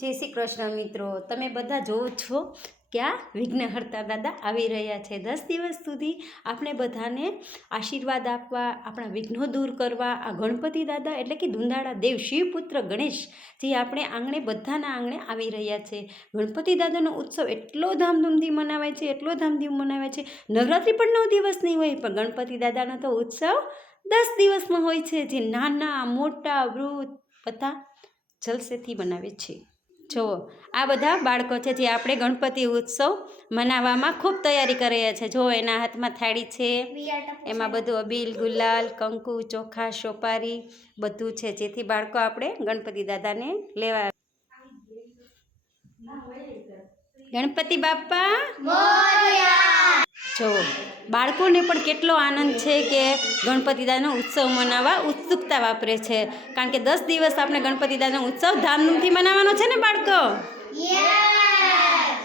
જય શ્રી કૃષ્ણ મિત્રો, તમે બધા જોવો છો કે આ વિઘ્નહર્તા દાદા આવી રહ્યા છે। 10 દિવસ સુધી આપણે બધાને આશીર્વાદ આપવા, આપણા વિઘ્નો દૂર કરવા આ ગણપતિ દાદા એટલે કે દુંદાળા દેવ શિવપુત્ર ગણેશ જે આપણે આંગણે બધાના આંગણે આવી રહ્યા છે। ગણપતિ દાદાનો ઉત્સવ એટલો ધામધૂમથી મનાવાય છે, એટલો ધામધૂમ મનાવાય છે। નવરાત્રિ પણ 9 દિવસની હોય, પણ ગણપતિ દાદાનો તો ઉત્સવ 10 દિવસનો હોય છે, જે નાના મોટા વૃદ્ધ બધા જલસેથી બનાવે છે। જો આ બધા બાળકો છે જે આપણે ગણપતિ ઉત્સવ મનાવવામાં ખૂબ તૈયારી કરી રહ્યા છે। જો એના હાથમાં થાળી છે, એમાં બધું અબીલ ગુલાલ કંકુ ચોખા સોપારી બધું છે, જેથી બાળકો આપણે ગણપતિ દાદાને લેવા। ગણપતિ બાપ્પા મોરયા। જો બાળકોને પણ કેટલો આનંદ છે કે ગણપતિ દાદાનો ઉત્સવ મનાવવા ઉત્સુકતા વાપરે છે, કારણ કે 10 દિવસ આપણે ગણપતિ દાદાનો ઉત્સવ ધામધૂમથી મનાવવાનો છે ને બાળકો।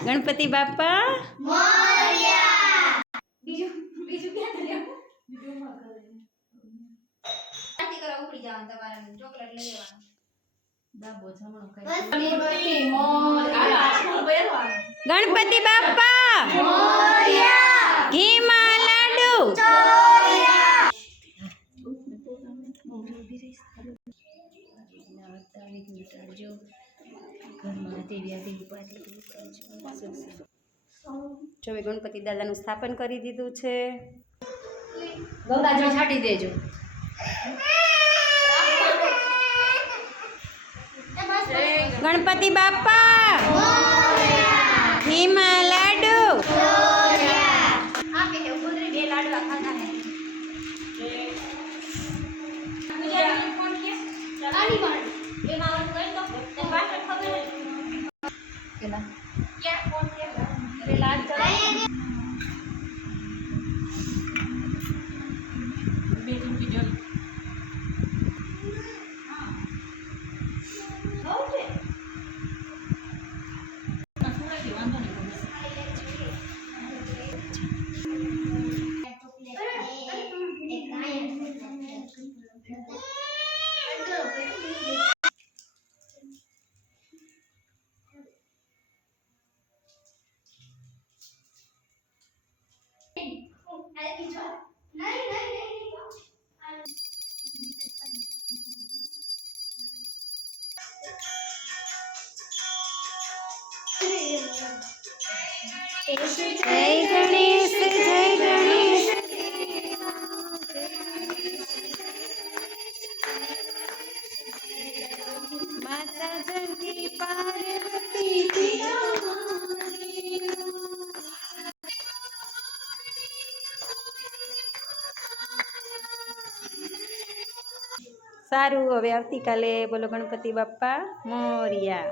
ગણપતિ બાપ્પા મોરયા। બીજું ક્યાં લેવું? પાર્ટી કરવા ઉપડી જવાનું, તમારે ચોકલેટ લઈ લેવાનું। ગણપતિ બાપ્પા મોરયા। ઘીમાં લાડુ ચોર્યા। જો ગણપતિ દાદાનું સ્થાપન કરી દીધું છે। ગંગાજળ છાંટી દેજો। ગણપતિ બાપ્પા મોરયા। ઘીમાં લાડુ ચોર્યા। આ કે ઉધરી બે લાડવા ખાધા હે। કોણ કે ચાલી વાળ એમાં આવું કઈ તો તે પાછળ ખબર કેલા ક્યાં કોણ કે અરે લાડ ચડાય બે ચમચી જો હા હો છે વાંધો નહીં જય ગણેશ જય ગણેશ માતા જગી પાર્વતી સારું, હવે આવતીકાલે બોલો ગણપતિ બાપ્પા મોરયા।